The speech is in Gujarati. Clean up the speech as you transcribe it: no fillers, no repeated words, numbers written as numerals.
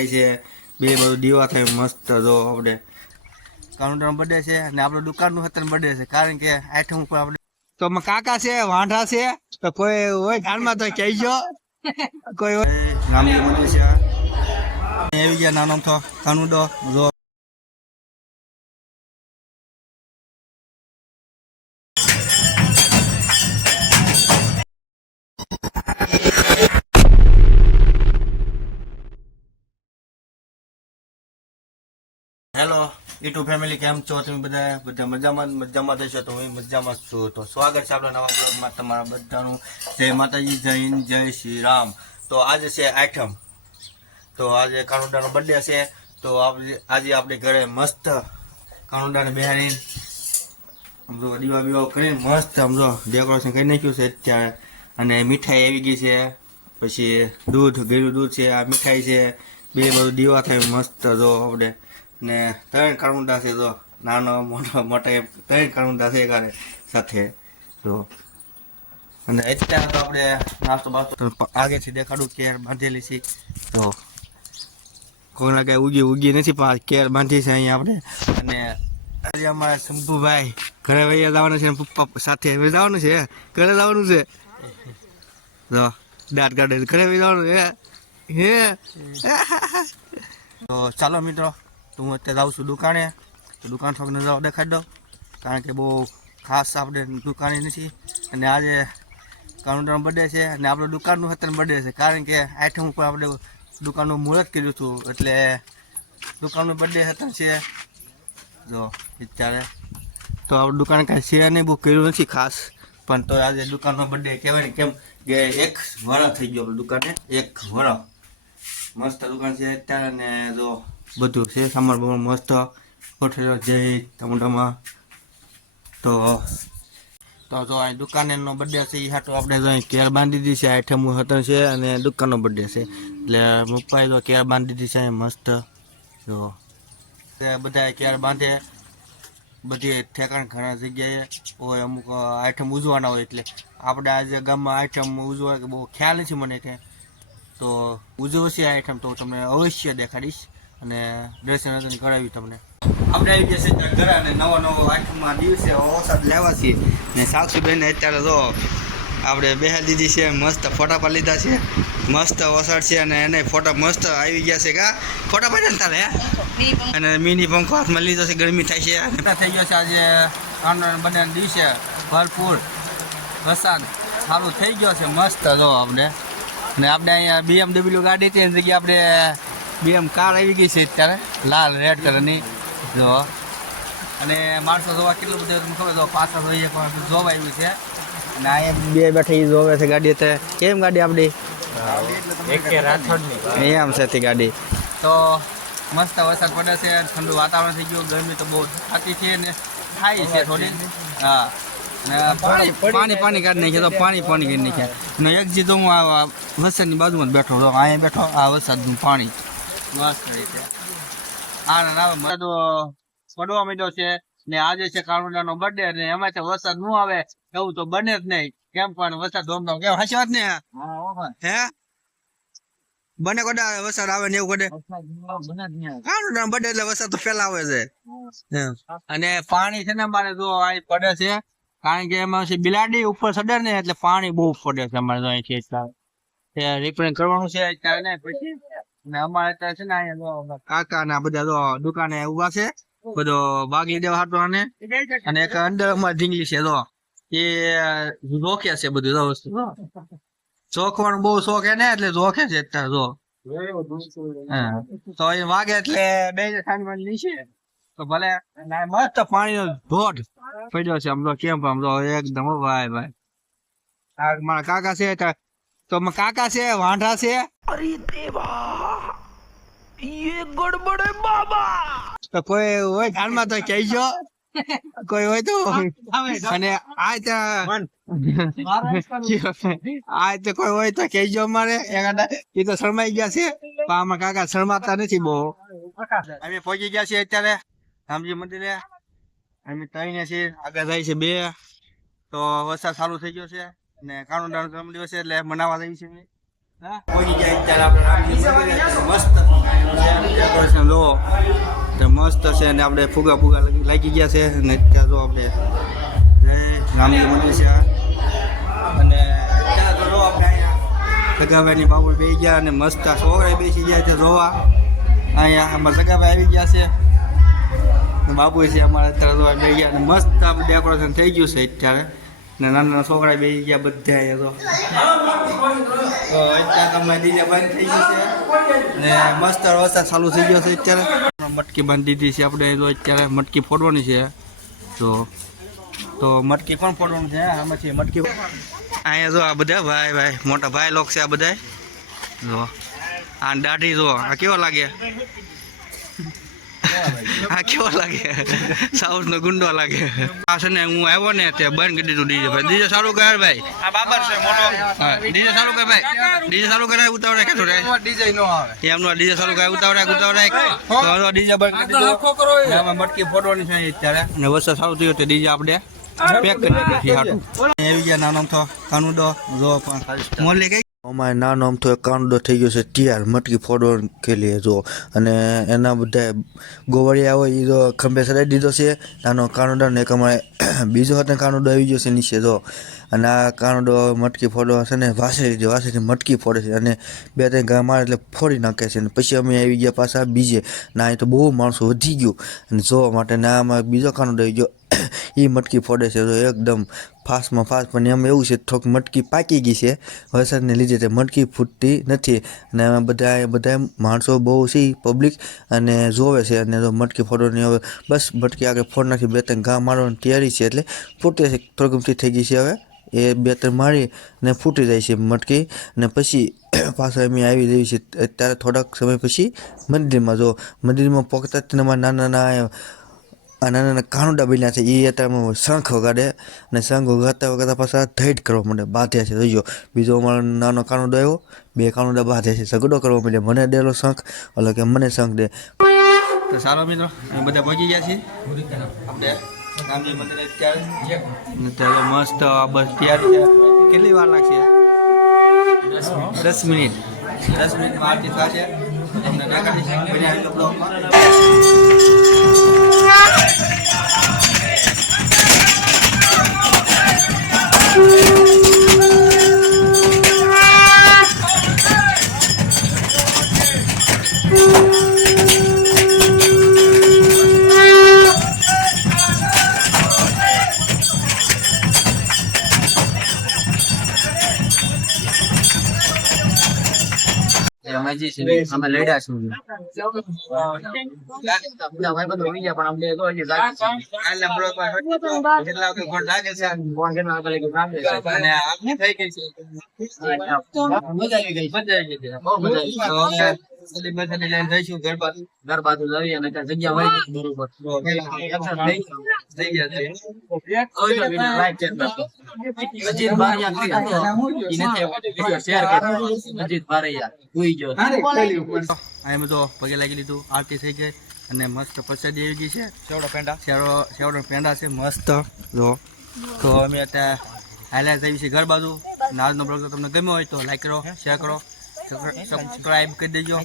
મીઠાઈ છે, બે બધું દીવા થાય મસ્ત. જો આપણે કાનુડાનો બર્થડે છે અને આપણે દુકાનનું અત્યારે બર્થડે છે, કારણ કે આઈટમ ઉપર આપણે તો કાકા છે, વાંઢા છે, તો કોઈ હોય ગાનમાં તો કહેજો. કોઈ હોય નામની મંદિર છે, એવી ગયા નાનો તો કાનુડો. જો હેલો યુટ્યુબ ફેમિલી, કેમ છો તમે બધા મજામાં થશો તો હું મજામાં જ છું. તો સ્વાગત છે આપણા નવા બ્લોગમાં તમારા બધાનું. જય માતાજી, જય હિન્દ, જય શ્રી રામ. તો આજે છે આઈટમ, તો આજે કાનુડાનો બર્થડે છે. તો આજે આપણે ઘરે મસ્ત કાનુડાને બેહાડીને સમજો દીવા બીવા કરીને મસ્ત સમજો ડેકોરેશન કરી નાખ્યું છે અત્યારે. અને મીઠાઈ આવી ગઈ છે, પછી દૂધ ગેરું દૂધ છે, આ મીઠાઈ છે, બે બધું દીવા થાય મસ્ત. જો આપણે ને 3 કાનુડા છે, તો નાનો મોટા 3 કાનુડા છે ઘરે સાથે. તો અને અત્યારે તો આપણે નાસ્તો બાસ્તો આગળથી દેખાડું, કેર બાંધેલી છે. તો કોઈના કઈ ઉગી નથી, પણ કેર બાંધી છે અહીંયા આપણે. અને આજે અમારા શંભુભાઈ ઘરે વૈયા જવાનું છે, પપ્પા સાથે જવાનું છે, ઘરે જવાનું છે. તો દાંત કાઢે ઘરે જવાનું હે. તો ચાલો મિત્રો, હું અત્યારે જાઉં છું દુકાને. તો દુકાન થોડોક નજારો દેખાડી દઉં, કારણ કે બહુ ખાસ આપણે દુકાને નથી. અને આજે કાનુડાનો બર્થડે છે અને આપણે દુકાનનું અત્યારે બર્થડે છે, કારણ કે આઈટમ ઉપર આપણે દુકાનનું મુહૂર્ત કર્યું હતું, એટલે દુકાનનું બર્થડે અત્યારે છે. જો અત્યારે તો આપણે દુકાને કાંઈ છે નહીં, બહુ કર્યું નથી ખાસ, પણ તો આજે દુકાનનો બર્થડે કહેવાય ને, કેમ કે 1 વર્ષ થઈ ગયો આપણે દુકાને, 1 વર્ષ. મસ્ત દુકાન છે અત્યારે. અને જો બધું છે સામાન બહુ મસ્ત ગોઠવેલો જય ચામુંડામાં. તો જો અહીં દુકાનેનો બર્થડે છે, એ હાટો આપણે જો કેર બાંધી દીધી છે, આઈટમ હતા છે, અને દુકાનનો બર્થડે છે એટલે પપ્પાએ તો કેર બાંધી દીધી છે મસ્ત. જો બધા કેર બાંધે, બધી ઠેકાણ ઘણા જગ્યાએ હોય, અમુક આઈટમ ઉજવાના હોય, એટલે આપણે આજે ગામમાં આઈટમ ઉજવા કે બહુ ખ્યાલ નથી મને કે, તો ઉજવશે આઈટમ તો તમને અવશ્ય દેખાડીશ અને દર્શન કરાવી તમને. આપણે આવી ગયા છે ઘરે અને નવો આઈટમમાં દિવસે વરસાદ લેવા છીએ. ને સાક્ષીબેન અત્યારે જો આપણે બેહાડી દીધી છે, મસ્ત ફોટા પાડી લીધા છે, મસ્ત વરસાદ છે અને એને ફોટા મસ્ત આવી ગયા છે. કા ફોટા પાડે ને તારે? અને મિની પંખો હાથમાં લીધો છે, ગરમી થાય છે. થઈ ગયો છે આજે કાનુડાના બર્થડેના દિવસે ભરપૂર વરસાદ સારું થઈ ગયો છે મસ્ત. જો આપણે ને આપણે અહીંયા BMW ગાડી હતી, એની જગ્યાએ આપણે BM કાર આવી ગઈ છે અત્યારે, લાલ રેડ કલરની. જો અને માણસો જોવા કેટલું બધું તમને ખબર, જો પાછળ જોઈએ પણ જોવા આવ્યું છે. અને અહીંયા બે બેઠી જોવે છે ગાડી. અત્યારે કેમ ગાડી આપણી એમ છે તે ગાડી. તો મસ્ત વરસાદ પડે છે, ઠંડુ વાતાવરણ થઈ ગયું, ગરમી તો બહુ થતી છે ને થાય છે થોડી. હા, પાણી કાઢી નાખીએ, તો પાણી કરી નાખ્યા. ને એક જીતો હું આ વરસાદની બાજુમાં જ બેઠો, અહીંયા બેઠો, આ વરસાદનું પાણી મસ્ત રીતે પડવા માંડ્યો છે. ને આજે છે કાનુડાનો બર્થડે, ને એમાં વરસાદ ન આવે એવું તો બને જ નહીં. કેમ પણ વરસાદ ધોમધામ કેમ હાચી વાત ને? હે બને કોડે વરસાદ આવે ને એવું કોડે કાનુડાનો બર્થડે એટલે વરસાદ તો પેલા આવે છે. અને પાણી છે ને અમારે જો અહીં પડે છે, કારણ કે એમાં છે બિલાડી ઉપર ચડે ને, એટલે પાણી બહુ પડે છે અમારે અહીંથી. એટલે રિપેરિંગ કરવાનું છે અત્યારે ને પછી. ને અમારે ત્યાં છે ને અહીંયા કાકા ના બધા જો દુકાને ઉભા છે, બધો બાગી દેવા હાટો. અને એક અંદર અમારે ઢીંગલી છે, જો એ જોખે છે બધું. જો વસ્તુ ચોખવાનું બહુ શોખ હે ને, એટલે જોખે છે અત્યારે. જો તો એ વાગે એટલે બે નીચે તો ભલે મસ્ત પાણીનો ધોધ પડ્યો છે આમ. તો કેમ આમ તો એકદમ ભાઈ આ મારા કાકા છે, તો કાકા છે, વાંઢા છે. અરે દેવા, ये गड़बड़ है बाबा. તો કોઈ હોય ગામમાં તો કહેજો, કોઈ હોય તો. અને આ તો કોઈ હોય તો કહેજો અમારે. એ તો શરમાઈ ગયા છે, પણ આમાં કાકા શરમાતા નથી બહુ. અમે પહોંચી ગયા છીએ અત્યારે રામજી મંદિરે. અમે તઈને છીએ, આગળ જાય છે 2. તો વરસાદ ચાલુ થઈ ગયો છે ને કાનુડાનો જન્મદિવસ છે એટલે મનાવવા જઈએ છીએ. પહોંચી ગયા અત્યારે આપણે મસ્ત જો તે મસ્ત છે અને આપણે ફુગા ફુગા લાગી ગયા છે અને ત્યાં જો આપણે જય રામજી મંદિર છે અને ત્યાં તો જો આપણે અહીંયા સગાભાઈની બાબુ બેસી ગયા અને મસ્ત છોકરા બેસી ગયા છે જોવા. અહીંયા અમારા સગાભાઈ આવી ગયા છે, બાબુ છે અમારા અત્યારે જોવા બેસી ગયા અને મસ્ત આપણે ડેકોરેશન થઈ ગયું છે અત્યારે ને નાના નાના છોકરા બેસી ગયા બધા અહીંયા તો અત્યારે તમે ડીજે બંધ થઈ ગયું છે ને મસ્ત વરસાદ ચાલુ થઈ ગયો છે અત્યારે. મટકી બાંધી દીધી છે આપણે તો અત્યારે મટકી ફોડવાની છે. તો મટકી કોણ ફોડવાનું છે? આમાં છે મટકી. અહીંયા જો આ બધા ભાઈ મોટા ભાઈ લોક છે આ બધા. જો આ દાઢી જો આ કેવો લાગે, આ કેવો લાગે, સાઉથ નો ગુંડો લાગે. આ છે ને હું આવ્યો ને તે બંધ કરી દીધું ડીજે. ભાઈ ડીજે ચાલુ કર ભાઈ. આ બાબર છે મોટો. ડીજે ચાલુ કર ભાઈ. ડીજે ચાલુ કરે ઉતાવળે કે થોડે ડીજે નો આવે એમનો ડીજે ચાલુ કરે ઉતાવળે તો ડીજે બંધ કરી દીધું. આમાં મટકી ફોડવાની છે અત્યારે અને વરસાદ ચાલુ થયો તો ડીજે આપણે પેક કરી દીધી હાટું. એવી ગયા નાનો તો કાનુડો જો પણ મોલી ગઈ. અમારે નાનો આમ તો એક કાંડો થઈ ગયો છે તૈયાર મટકી ફોડવા કે લીએ જો. અને એના બધા ગોવળિયા હોય એ તો ખંભે ચડાવી દીધો છે નાનો કાનુડો ને એક અમારે બીજો હતો કાનુડો આવી ગયો છે નીચે જો. અને આ કાનુડો મટકી ફોડવા છે ને વાસેથી મટકી ફોડે છે અને 2-3 ઘા મારે એટલે ફોડી નાખે છે. અને પછી અમે આવી ગયા પાછા બીજે ના અહીં તો બહુ માણસો વધી ગયું અને જોવા માટે ના આમાં બીજો કાનુડો આવી ગયો એ મટકી ફોડે છે તો એકદમ ફાસ્ટમાં ફાસ્ટ. પણ એમ એવું છે થોડીક મટકી પાકી ગઈ છે વરસાદને લીધે તે મટકી ફૂટતી નથી. અને એમાં બધા માણસો બહુ છે પબ્લિક અને જોવે છે અને તો મટકી ફોડવાની હવે બસ મટકી આગળ ફોડ નાખી 2-3 ઘા મારવાની તૈયારી છે એટલે ફૂટે છે. થોડીક થઈ ગઈ છે હવે એ 2-3 મારી અને ફૂટી જાય છે મટકી. અને પછી પાછા અમે આવી રહી છે અત્યારે થોડાક સમય પછી મંદિરમાં જો. મંદિરમાં પહોંચતા જ નાના કાનુડા બન્યા છે એ અત્યારે શંખ વગાડે અને શંખ વગાડતા પાછા ધૈટ કરવા માંડે બાંધ્યા છે. જોઈજો બીજો અમારો નાનો કાનુડો આવ્યો 2 કાનુડા બાંધ્યા છે ઝઘડો કરવા માંડે મને દેલો શંખ એટલે કે મને શંખ દે. તો સારો મિત્રો અમે બધા પહોંચી ગયા છીએ આપણે રામજી મંદિરે અત્યારે મસ્ત બસ તૈયાર છે. કેટલી વાર લાગશે? 10 મિનિટ. 10 મિનિટમાં આરતી થશે. તમને દેખાડીશ બન્યા તો બ્લોગમાં. અમે લડ્યા છું તો પગે લાગી લીધું. આરતી થઈ ગઈ અને મસ્ત પ્રસાદી આવી ગઈ છે. સેવડો પેંડા છે મસ્ત જો. તો અમે અત્યારે હાઈલાઇટ આવી છે ઘર બાજુ. આજનો બ્લોગ તમને ગમ્યો હોય તો લાઈક કરો, શેર કરો, સબસ્ક્રાઈબ કરી દેજો.